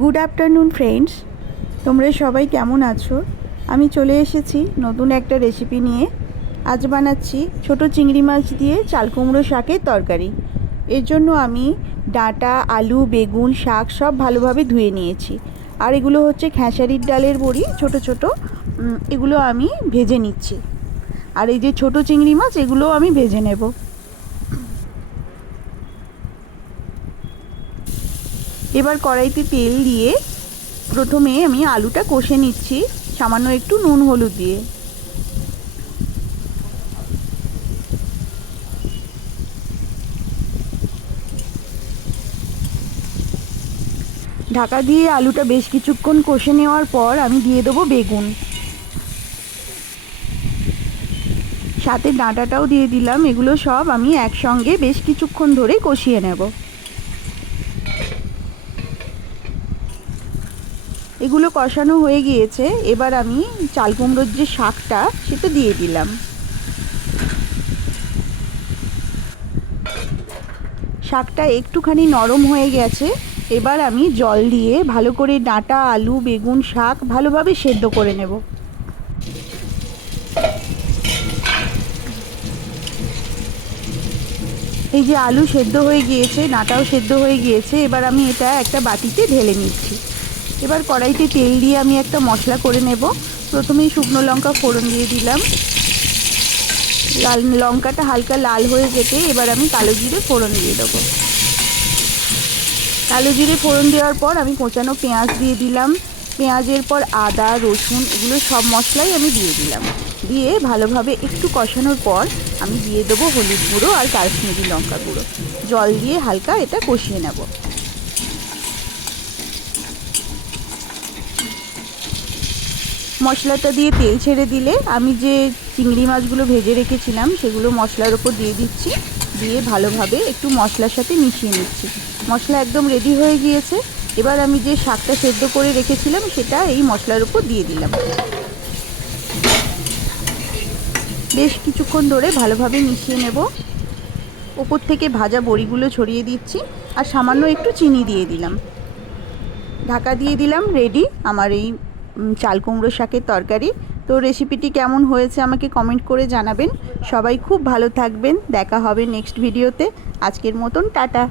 Good afternoon friends তোমরা সবাই কেমন আছো? আমি চলে এসেছি নতুন একটা রেসিপি নিয়ে। আজ বানাচ্ছি ছোট চিংড়ি মাছ দিয়ে চাল কুমড়ো শাকের তরকারি। এর জন্য আমি ডাঁটা, আলু, বেগুন, শাক সব ভালোভাবে ধুয়ে নিয়েছি। আর এগুলো হচ্ছে খেসারির ডালের বড়ি, ছোট ছোট। এগুলো আমি ভেজে নিচ্ছি। আর এই যে ছোট চিংড়ি মাছ, এগুলোও আমি ভেজে নেব। এবার কড়াইতে তেল দিয়ে প্রথমে আমি আলুটা কষে নিচ্ছি, সামান্য একটু নুন হলুদ দিয়ে। ঢাকা দিয়ে আলুটা বেশ কিছুক্ষণ কষে নেওয়ার পর আমি দিয়ে দেবো বেগুন। সাথে ডাঁটাটাও দিয়ে দিলাম, এগুলো সব আমি একসঙ্গে বেশ কিছুক্ষণ ধরে কষিয়ে নেব। এগুলো কষানো হয়ে গিয়েছে, এবার আমি চাল কুমড়োর যে শাকটা সেটা দিয়ে দিলাম। শাকটা একটুখানি নরম হয়ে গেছে, এবার আমি জল দিয়ে ভালো করে ডাঁটা, আলু, বেগুন, শাক ভালোভাবে সেদ্ধ করে নেব। এই যে আলু সেদ্ধ হয়ে গিয়েছে, ডাঁটাও সেদ্ধ হয়ে গিয়েছে, এবার আমি এটা একটা বাটিতে ঢেলে নিচ্ছি। এবার কড়াইতে তেল দিয়ে আমি একটা মশলা করে নেব। প্রথমেই শুকনো লঙ্কা ফোড়ন দিয়ে দিলাম। লাল লঙ্কাটা হালকা লাল হয়ে যেতে এবার আমি কালো জিরে ফোড়ন দিয়ে দেবো। কালো জিরে ফোড়ন দেওয়ার পর আমি কোচানো পেঁয়াজ দিয়ে দিলাম। পেঁয়াজের পর আদা, রসুন, এগুলো সব মশলাই আমি দিয়ে দিলাম। দিয়ে ভালোভাবে একটু কষানোর পর আমি দিয়ে দেবো হলুদ গুঁড়ো আর কাশ্মীরি লঙ্কা গুঁড়ো। জল দিয়ে হালকা এটা কষিয়ে নেব। মশলাটা দিয়ে তেল ছেড়ে দিলে আমি যে চিংড়ি মাছগুলো ভেজে রেখেছিলাম, সেগুলো মশলার ওপর দিয়ে দিচ্ছি। দিয়ে ভালোভাবে একটু মশলার সাথে মিশিয়ে নিচ্ছি। মশলা একদম রেডি হয়ে গিয়েছে। এবার আমি যে শাকটা সেদ্ধ করে রেখেছিলাম, সেটা এই মশলার উপর দিয়ে দিলাম। বেশ কিছুক্ষণ ধরে ভালোভাবে মিশিয়ে নেব। ওপর থেকে ভাজা বড়িগুলো ছড়িয়ে দিচ্ছি আর সামান্য একটু চিনি দিয়ে দিলাম। ঢাকা দিয়ে দিলাম রেডি আমার এই চাল কুমড়ো শাকের তরকারি। তো রেসিপিটি কেমন হয়েছে আমাকে কমেন্ট করে জানাবেন। সবাই খুব ভালো থাকবেন। দেখা হবে নেক্সট ভিডিওতে আজকের মতন টাটা।